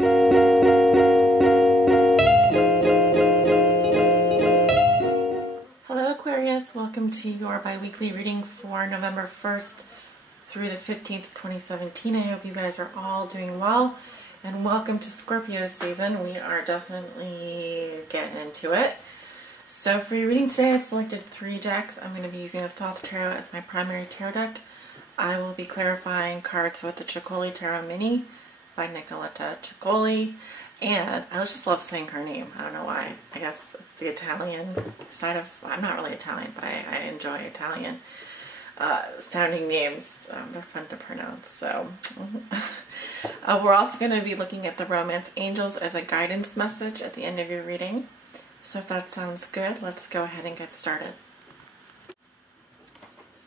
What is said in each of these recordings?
Hello Aquarius, welcome to your bi-weekly reading for November 1st through the 15th, 2017. I hope you guys are all doing well, and welcome to Scorpio season. We are definitely getting into it. So for your reading today, I've selected 3 decks. I'm going to be using the Thoth Tarot as my primary tarot deck. I will be clarifying cards with the Ciccoli Tarot Mini by Nicoletta Ciccoli. And I just love saying her name. I don't know why. I guess it's the Italian side of... I'm not really Italian, but I enjoy Italian sounding names. They're fun to pronounce. So we're also going to be looking at the Romance Angels as a guidance message at the end of your reading. So if that sounds good, let's go ahead and get started.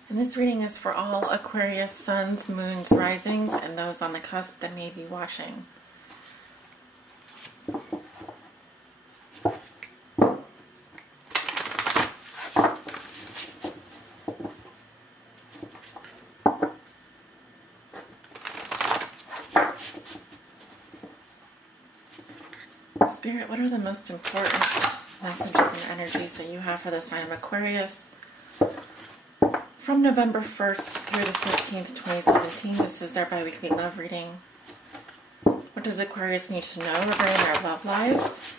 And this reading is for all Aquarius suns, moons, risings, and those on the cusp that may be watching. Spirit, what are the most important messages and energies that you have for the sign of Aquarius from November 1st through the 15th, 2017? This is their bi-weekly love reading. What does Aquarius need to know regarding their love lives?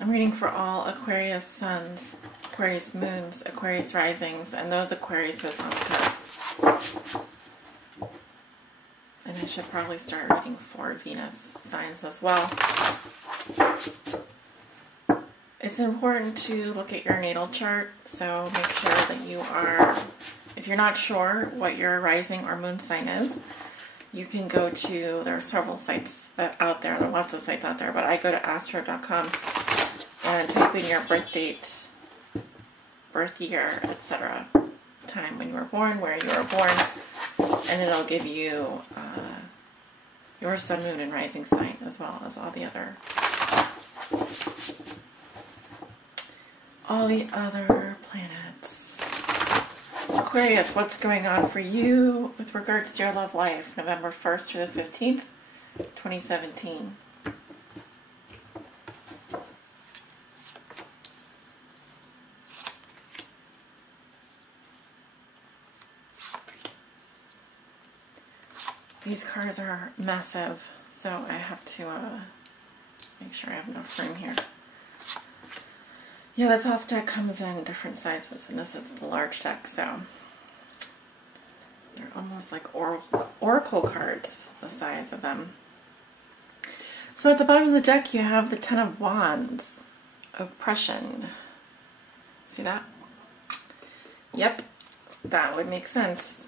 I'm reading for all Aquarius suns, Aquarius moons, Aquarius risings, and those Aquariuses on the cusp. And I should probably start reading for Venus signs as well. It's important to look at your natal chart, so make sure that you are, if you're not sure what your rising or moon sign is, you can go to, there are several sites out there, are lots of sites out there, but I go to astro.com and type in your birth date, birth year, etc., time when you were born, where you were born, and it'll give you your sun, moon, and rising sign, as well as all the other planets. Aquarius, what's going on for you with regards to your love life, November 1st through the 15th, 2017? These cards are massive, so I have to make sure I have enough room here. Yeah, the Thoth deck comes in different sizes, and this is the large deck, so they're almost like oracle cards, the size of them. So at the bottom of the deck, you have the Ten of Wands, oppression. See that? Yep, that would make sense.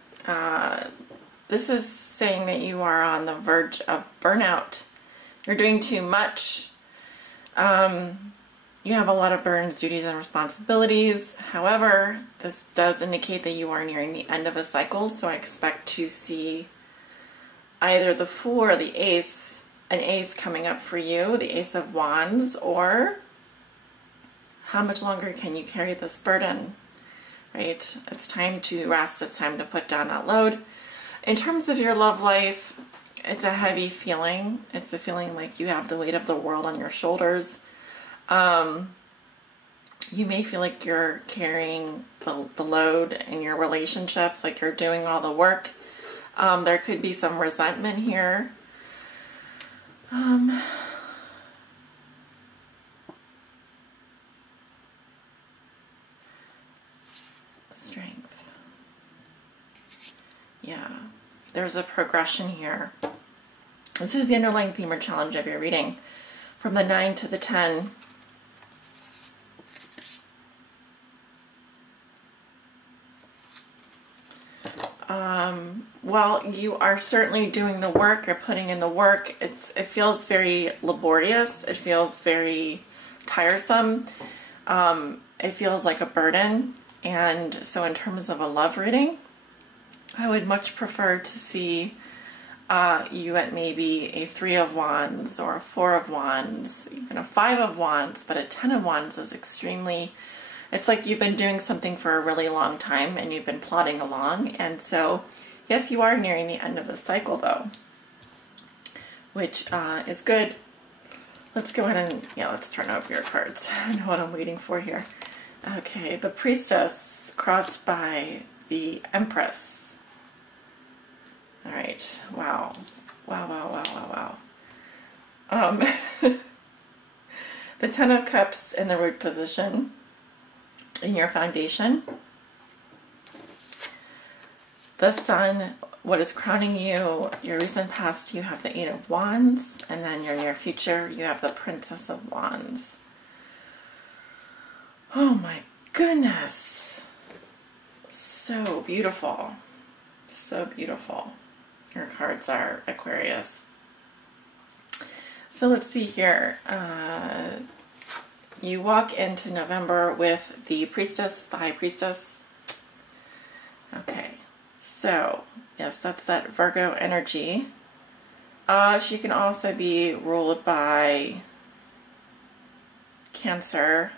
This is saying that you are on the verge of burnout. You're doing too much. You have a lot of burdens, duties, and responsibilities. However, this does indicate that you are nearing the end of a cycle, so I expect to see either the Fool or the Ace, an Ace coming up for you, the Ace of Wands, or how much longer can you carry this burden, right? It's time to rest, it's time to put down that load. In terms of your love life, it's a heavy feeling. It's a feeling like you have the weight of the world on your shoulders. You may feel like you're carrying the load in your relationships, like you're doing all the work. There could be some resentment here. Strength. Yeah, there's a progression here. This is the underlying theme or challenge of your reading. From the 9 to the 10. Well, you are certainly doing the work, you're putting in the work. It feels very laborious, it feels very tiresome, it feels like a burden. And so in terms of a love reading, I would much prefer to see you at maybe a 3 of Wands or a 4 of Wands, even a 5 of Wands, but a 10 of Wands is extremely, it's like you've been doing something for a really long time and you've been plodding along. And so, yes, you are nearing the end of the cycle though. which is good. Let's go ahead and, yeah, let's turn over your cards. I know what I'm waiting for here. Okay, the Priestess crossed by the Empress. All right, wow. Wow, wow, wow, wow, wow. The Ten of Cups in the root position in your foundation. The Sun, what is crowning you, your recent past, you have the Eight of Wands, and then your near future, you have the Princess of Wands. Oh my goodness. So beautiful. So beautiful. Your cards are Aquarius. So let's see here. You walk into November with the Priestess, the High Priestess. Okay. So, yes, that's that Virgo energy. She can also be ruled by Cancer,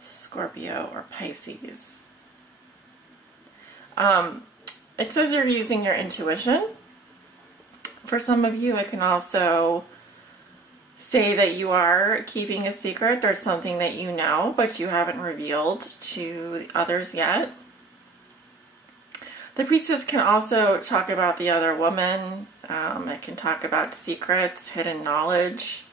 Scorpio, or Pisces. It says you're using your intuition. For some of you, it can also say that you are keeping a secret. There's something that you know, but you haven't revealed to others yet. The Priestess can also talk about the other woman. It can talk about secrets, hidden knowledge.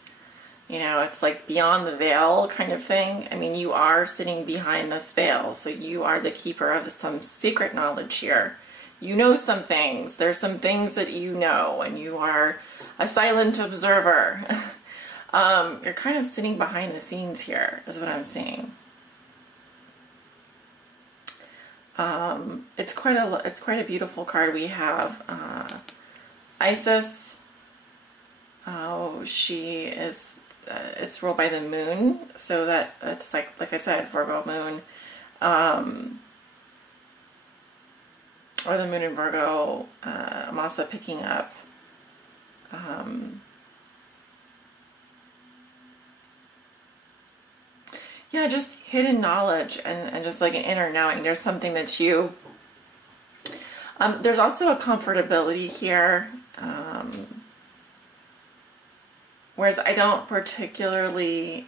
You know, it's like beyond the veil kind of thing. I mean, you are sitting behind this veil, so you are the keeper of some secret knowledge here. You know some things. There's some things that you know, and you are a silent observer. You're kind of sitting behind the scenes here, is what I'm seeing. It's quite a beautiful card. We have Isis. Oh, she is. It's ruled by the moon, so that's like I said, Virgo moon, or the moon in Virgo. I'm also picking up. Yeah, just hidden knowledge and just like an inner knowing. There's something that you... there's also a comfortability here. Whereas I don't particularly...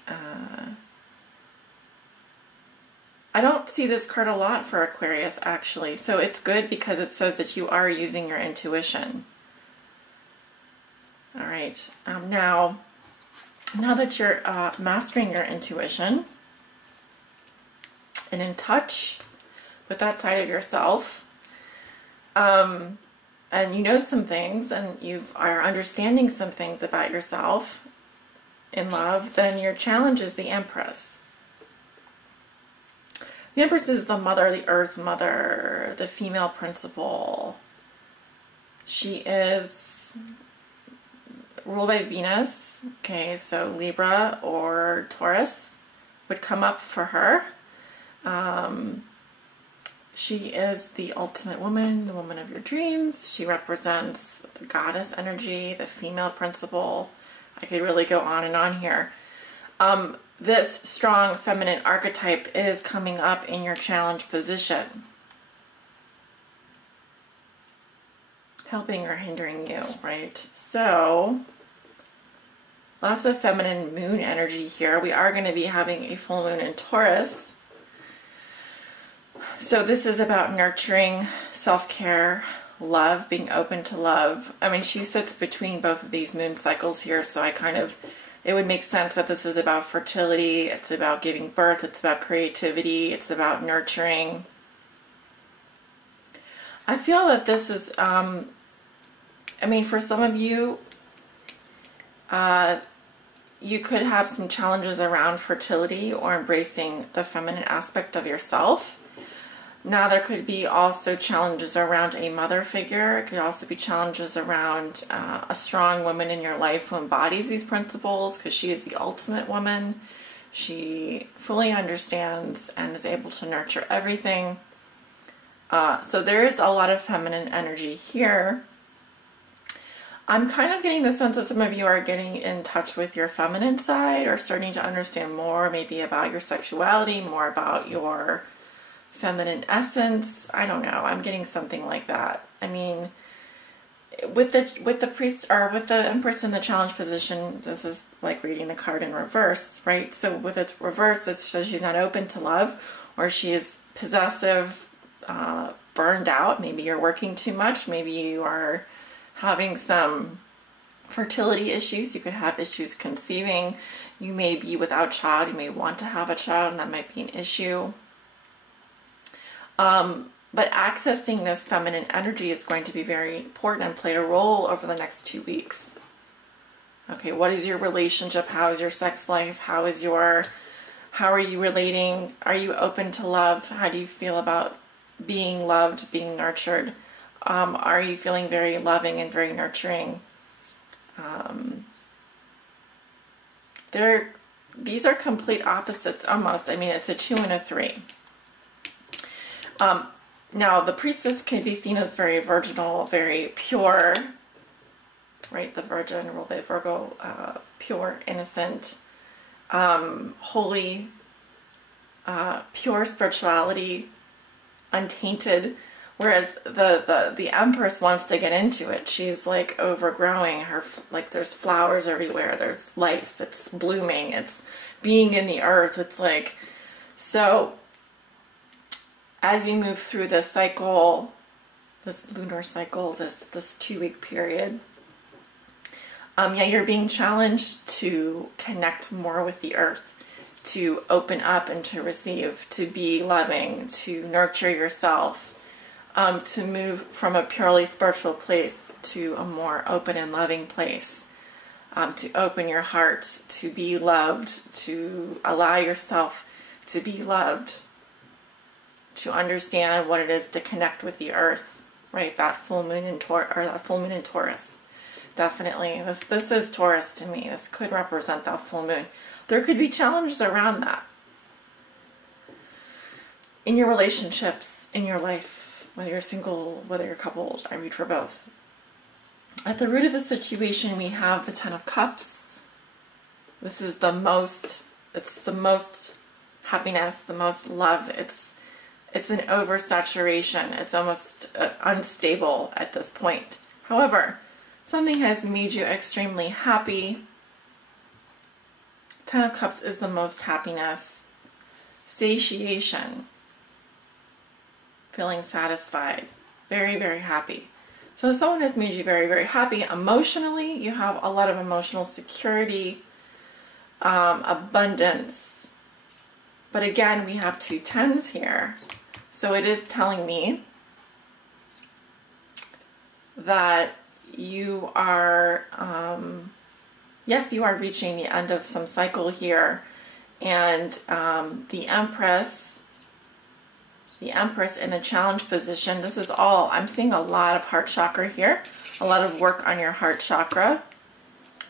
I don't see this card a lot for Aquarius, actually. So it's good because it says that you are using your intuition. All right. Now that you're mastering your intuition... and in touch with that side of yourself, and you know some things, and you are understanding some things about yourself in love, then your challenge is the Empress. The Empress is the mother, the earth mother, the female principle. She is ruled by Venus. Okay, so Libra or Taurus would come up for her. She is the ultimate woman, the woman of your dreams. She represents the goddess energy, the female principle. I could really go on and on here. This strong feminine archetype is coming up in your challenge position, helping or hindering you, right? So, lots of feminine moon energy here. We are going to be having a full moon in Taurus. So this is about nurturing, self-care, love, being open to love. I mean, she sits between both of these moon cycles here, so it would make sense that this is about fertility, it's about giving birth, it's about creativity, it's about nurturing. I feel that this is, I mean, for some of you, you could have some challenges around fertility or embracing the feminine aspect of yourself. Now there could be also challenges around a mother figure. It could also be challenges around a strong woman in your life who embodies these principles, because she is the ultimate woman. She fully understands and is able to nurture everything. So there is a lot of feminine energy here. I'm kind of getting the sense that some of you are getting in touch with your feminine side, or starting to understand more maybe about your sexuality, more about your feminine essence. I don't know. I'm getting something like that. I mean, with the priest or with the Empress in the challenge position, this is like reading the card in reverse, right? So with its reverse, it says she's not open to love, or she is possessive, burned out. Maybe you're working too much. Maybe you are having some fertility issues. You could have issues conceiving. You may be without child. You may want to have a child, and that might be an issue. But accessing this feminine energy is going to be very important and play a role over the next 2 weeks. Okay, what is your relationship? How is your sex life? How are you relating? Are you open to love? How do you feel about being loved, being nurtured? Are you feeling very loving and very nurturing? These are complete opposites almost. I mean, it's a 2 and a 3. Now, the priestess can be seen as very virginal, very pure, right? The Virgin, ruled by Virgo, pure, innocent, holy, pure spirituality, untainted. Whereas the Empress wants to get into it. She's like overgrowing her, like there's flowers everywhere. There's life. It's blooming. It's being in the earth. It's like, so as you move through this cycle, this lunar cycle, this 2-week period, yeah, you're being challenged to connect more with the earth, to open up and to receive, to be loving, to nurture yourself, to move from a purely spiritual place to a more open and loving place, to open your heart, to be loved, to allow yourself to be loved, to understand what it is to connect with the earth, right? That full moon in Taurus. Definitely. This is Taurus to me. This could represent that full moon. There could be challenges around that. In your relationships, in your life, whether you're single, whether you're coupled, I read for both. At the root of the situation, we have the Ten of Cups. This is the most happiness, the most love. It's an oversaturation. It's almost unstable at this point. However, something has made you extremely happy. Ten of Cups is the most happiness, satiation, feeling satisfied, very, very happy. So if someone has made you very, very happy emotionally, you have a lot of emotional security, abundance. But again, we have 2 tens here. So it is telling me that you are, yes, you are reaching the end of some cycle here. And the Empress in the challenge position, this is all, I'm seeing a lot of heart chakra here, a lot of work on your heart chakra,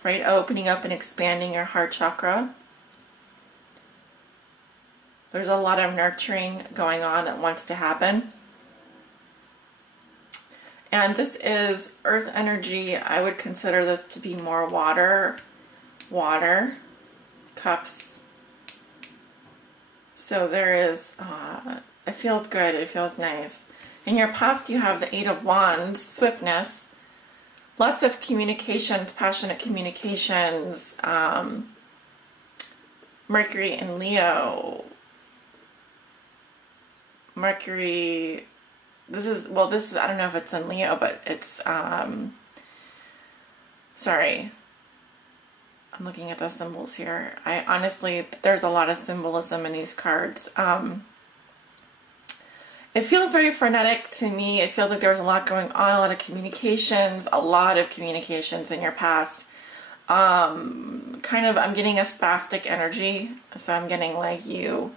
right? Opening up and expanding your heart chakra. There's a lot of nurturing going on that wants to happen. And this is earth energy. I would consider this to be more water, cups. So there is, it feels good. It feels nice. In your past, you have the 8 of Wands, swiftness, lots of communications, passionate communications, Mercury in Leo. Mercury, this is, I don't know if it's in Leo, but it's, sorry, I'm looking at the symbols here. Honestly, there's a lot of symbolism in these cards. It feels very frenetic to me. It feels like there's a lot going on, a lot of communications in your past. I'm getting a spastic energy, so I'm getting like you.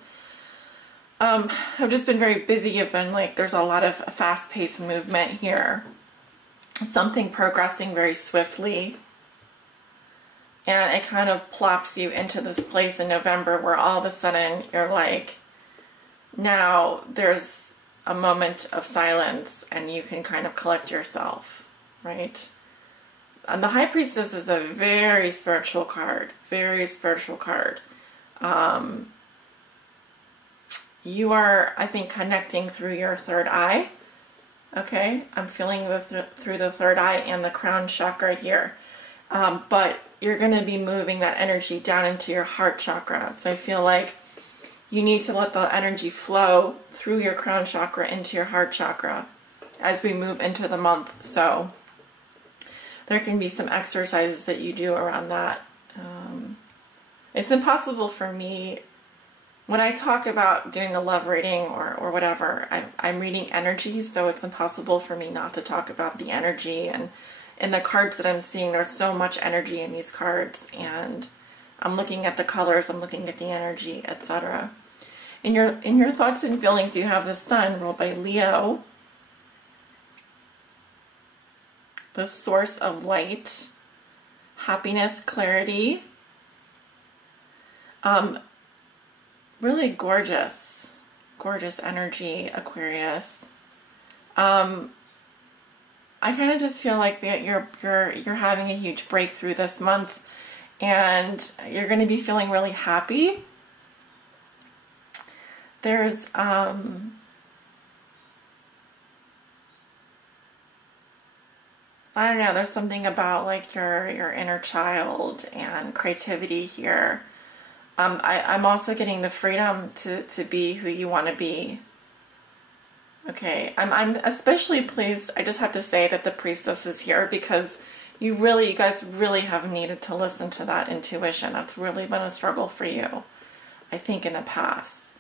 I've just been very busy. You've been like, there's a lot of fast-paced movement here. Something progressing very swiftly. And it kind of plops you into this place in November where all of a sudden you're like, now there's a moment of silence and you can kind of collect yourself, right? And the High Priestess is a very spiritual card, very spiritual card. You are, I think, connecting through your third eye. Okay, I'm feeling through the third eye and the crown chakra here. But you're going to be moving that energy down into your heart chakra. So I feel like you need to let the energy flow through your crown chakra into your heart chakra as we move into the month. So there can be some exercises that you do around that. It's impossible for me, when I talk about doing a love reading or whatever, I'm reading energy, so it's impossible for me not to talk about the energy. And in the cards that I'm seeing, there's so much energy in these cards, and I'm looking at the colors, I'm looking at the energy, etc. In your thoughts and feelings, you have the Sun, ruled by Leo, the source of light, happiness, clarity. Really gorgeous energy, Aquarius. I kind of just feel like that you're having a huge breakthrough this month, and you're going to be feeling really happy. There's I don't know, there's something about like your inner child and creativity here. I'm also getting the freedom to be who you want to be. Okay, I'm especially pleased, I just have to say, that the Priestess is here, because you guys really have needed to listen to that intuition. That's really been a struggle for you, I think, in the past.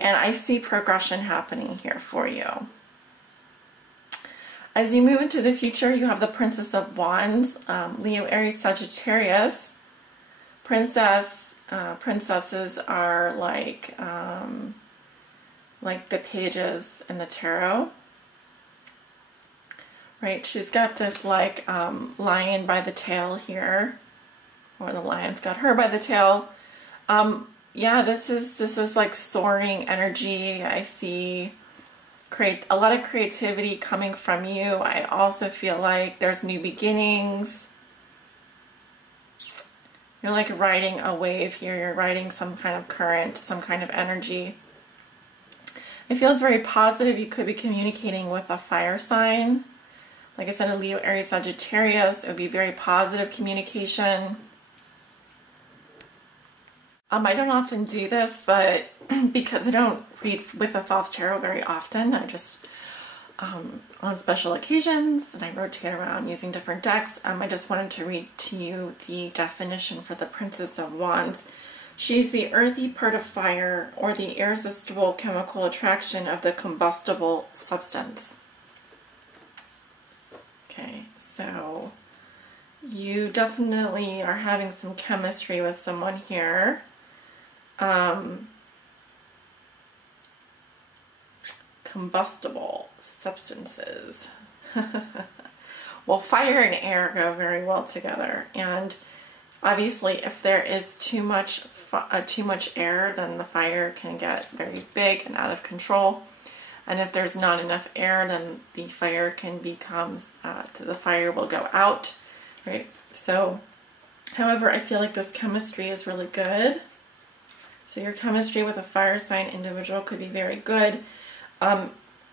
And I see progression happening here for you. As you move into the future, you have the Princess of Wands, Leo, Aries, Sagittarius. Princesses are like the pages in the tarot, right? She's got this like lion by the tail here, or the lion's got her by the tail. Yeah, this is like soaring energy. I see a lot of creativity coming from you. I also feel like there's new beginnings. You're like riding a wave here. You're riding some kind of current, some kind of energy. It feels very positive. You could be communicating with a fire sign. Like I said, a Leo, Aries, Sagittarius. It would be very positive communication. I don't often do this, but because I don't read with the Thoth Tarot very often, I just on special occasions, and I rotate around using different decks. I just wanted to read to you the definition for the Princess of Wands. She's the earthy part of fire, or the irresistible chemical attraction of the combustible substance. Okay, so you definitely are having some chemistry with someone here. Combustible substances. Well, fire and air go very well together, and obviously if there is too much air, then the fire can get very big and out of control. And if there's not enough air, then the fire can become, the fire will go out, right? So, however, I feel like this chemistry is really good. So your chemistry with a fire sign individual could be very good.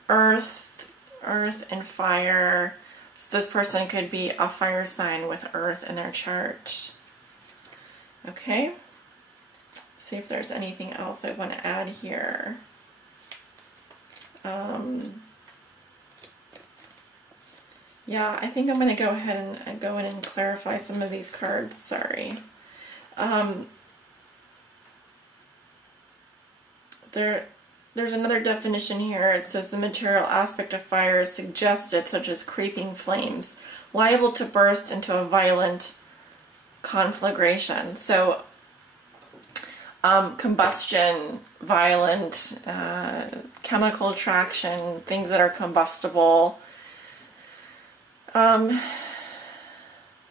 Earth and fire. So this person could be a fire sign with earth in their chart. Okay. See if there's anything else I want to add here. Yeah, I think I'm going to go ahead and go in and clarify some of these cards. Sorry. There's another definition here. It says the material aspect of fire is suggested, such as creeping flames, liable to burst into a violent conflagration. So, combustion, violent, chemical attraction, things that are combustible.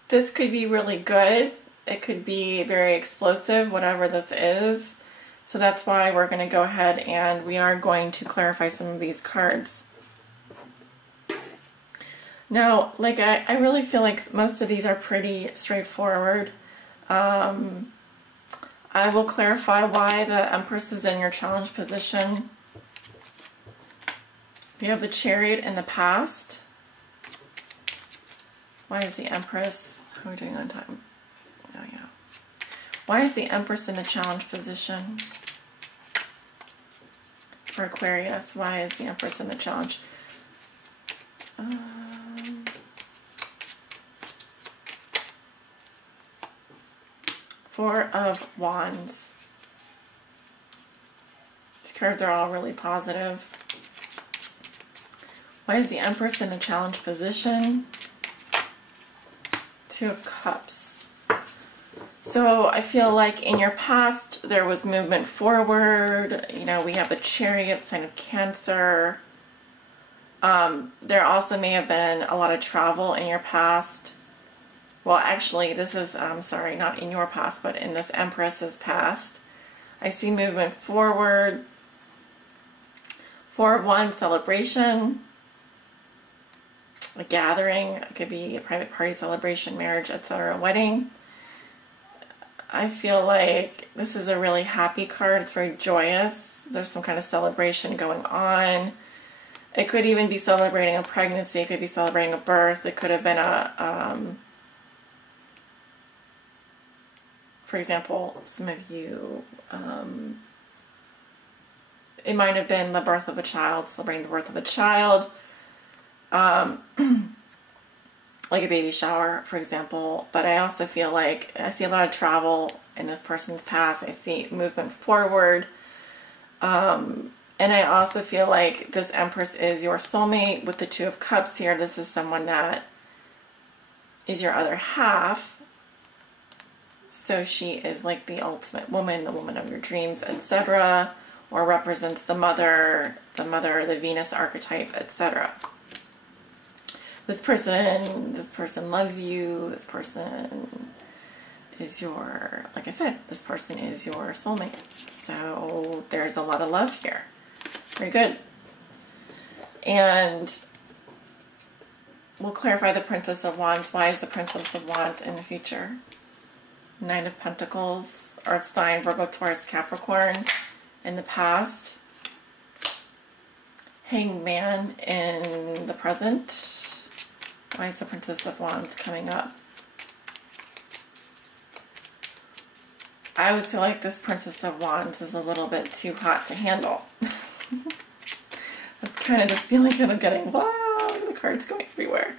This could be really good. It could be very explosive, whatever this is. So that's why we're going to go ahead and we are going to clarify some of these cards. Now, like I really feel like most of these are pretty straightforward. I will clarify why the Empress is in your challenge position. You have the Chariot in the past. Why is the Empress? How are we doing on time? Oh, yeah. Why is the Empress in a challenge position? For Aquarius, why is the Empress in the challenge? Four of Wands. These cards are all really positive. Why is the Empress in a challenge position? Two of Cups. So I feel like in your past there was movement forward. You know, we have a Chariot, sign of Cancer. There also may have been a lot of travel in your past. Well, actually, this is, sorry, not in your past, but in this Empress's past. I see movement forward. Four of Wands, celebration. A gathering. It could be a private party, celebration, marriage, etc. Wedding. I feel like this is a really happy card. It's very joyous. There's some kind of celebration going on. It could even be celebrating a pregnancy. It could be celebrating a birth. It could have been a, for example, some of you, it might have been the birth of a child, celebrating the birth of a child. Like a baby shower, for example. But I also feel like I see a lot of travel in this person's past. I see movement forward. And I also feel like this Empress is your soulmate with the Two of Cups here. This is someone that is your other half. So she is like the ultimate woman, the woman of your dreams, etc. Or represents the mother, the Venus archetype, etc. This person loves you. This person is your, like I said, this person is your soulmate. So there's a lot of love here. Very good. And we'll clarify the Princess of Wands. Why is the Princess of Wands in the future? Nine of Pentacles, Earth sign, Virgo, Taurus, Capricorn in the past. Hanged Man in the present. Why is the Princess of Wands coming up? I always feel like this Princess of Wands is a little bit too hot to handle. That's kind of the feeling that I'm getting. Wow, look at the cards going everywhere.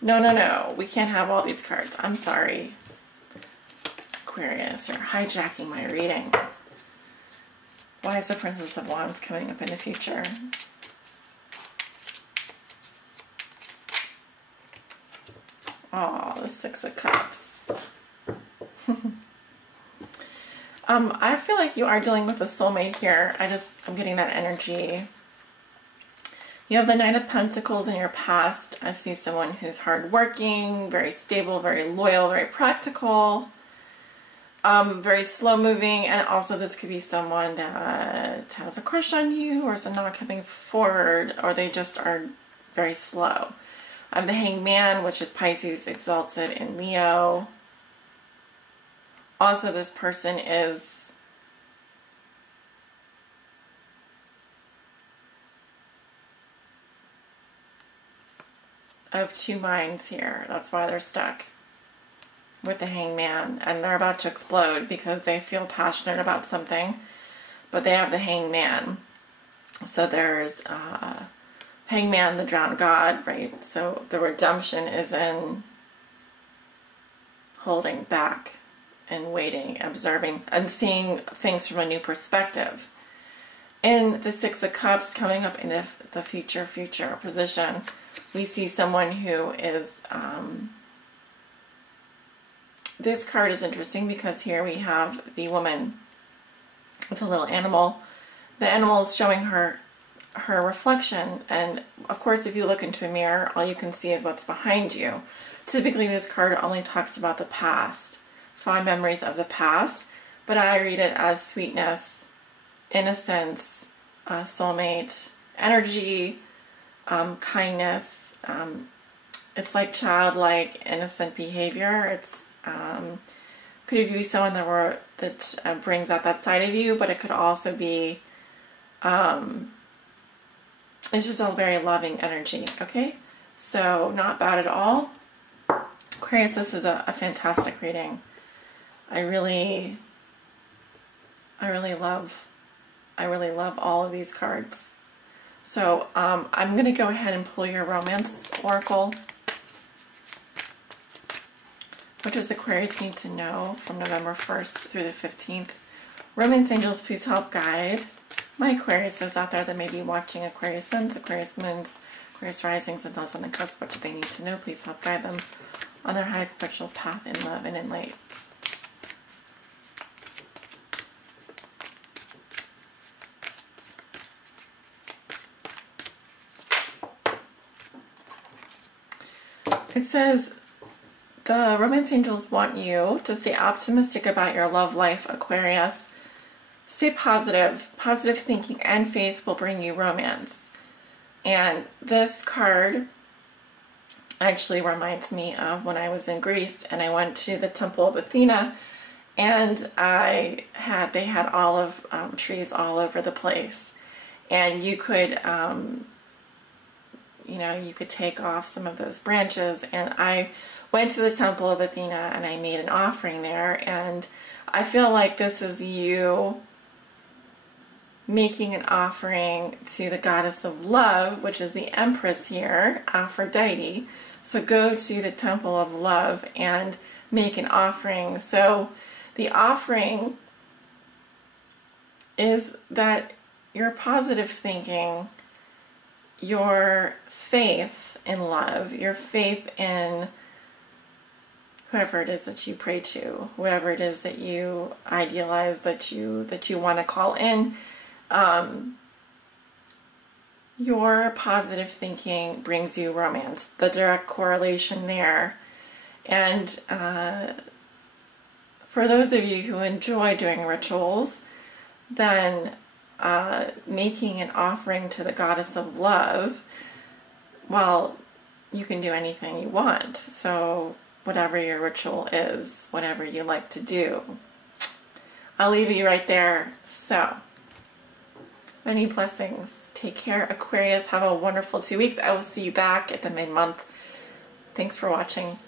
No, no, no. We can't have all these cards. I'm sorry, Aquarius. You're hijacking my reading. Why is the Princess of Wands coming up in the future? Oh, the Six of Cups. I feel like you are dealing with a soulmate here. I'm getting that energy. You have the Nine of Pentacles in your past. I see someone who's hardworking, very stable, very loyal, very practical, very slow moving, and also this could be someone that has a crush on you or is not coming forward, or they just are very slow. The Hanged Man, which is Pisces, exalted in Leo. Also, this person is of two minds here. That's why they're stuck with the Hanged Man, and they're about to explode because they feel passionate about something, but they have the Hanged Man. So there's Hanged Man, the drowned god, right? So the redemption is in holding back and waiting, observing, and seeing things from a new perspective. In the Six of Cups coming up in the future position, we see someone who is, this card is interesting because here we have the woman with a little animal. The animal is showing her reflection, and of course if you look into a mirror, all you can see is what's behind you. Typically this card only talks about the past, fond memories of the past, but I read it as sweetness, innocence, soulmate energy, kindness. It's like childlike, innocent behavior. It's could be someone that brings out that side of you, but it could also be it's just a very loving energy, okay? So not bad at all. Aquarius, this is a fantastic reading. I really love all of these cards. So I'm going to go ahead and pull your romance oracle. What does Aquarius need to know from November 1st through the 15th? Romance angels, please help guide my Aquariuses out there that may be watching Aquarius suns, Aquarius moons, Aquarius risings, and those on the cusp. What do they need to know? Please help guide them on their high spiritual path in love and in light. It says, the romance angels want you to stay optimistic about your love life, Aquarius. Stay positive. Positive thinking and faith will bring you romance. And this card actually reminds me of when I was in Greece and I went to the Temple of Athena, and they had olive trees all over the place, and you could you could take off some of those branches. And I went to the Temple of Athena and I made an offering there, and I feel like this is you making an offering to the goddess of love, which is the Empress here, Aphrodite. So go to the Temple of Love and make an offering. So the offering is that your positive thinking, your faith in love, your faith in whoever it is that you pray to, whoever it is that you idealize, that you want to call in, your positive thinking brings you romance. The direct correlation there. And for those of you who enjoy doing rituals, then making an offering to the goddess of love, well, you can do anything you want. So whatever your ritual is, whatever you like to do. I'll leave you right there. So, many blessings. Take care, Aquarius. Have a wonderful 2 weeks. I will see you back at the mid-month. Thanks for watching.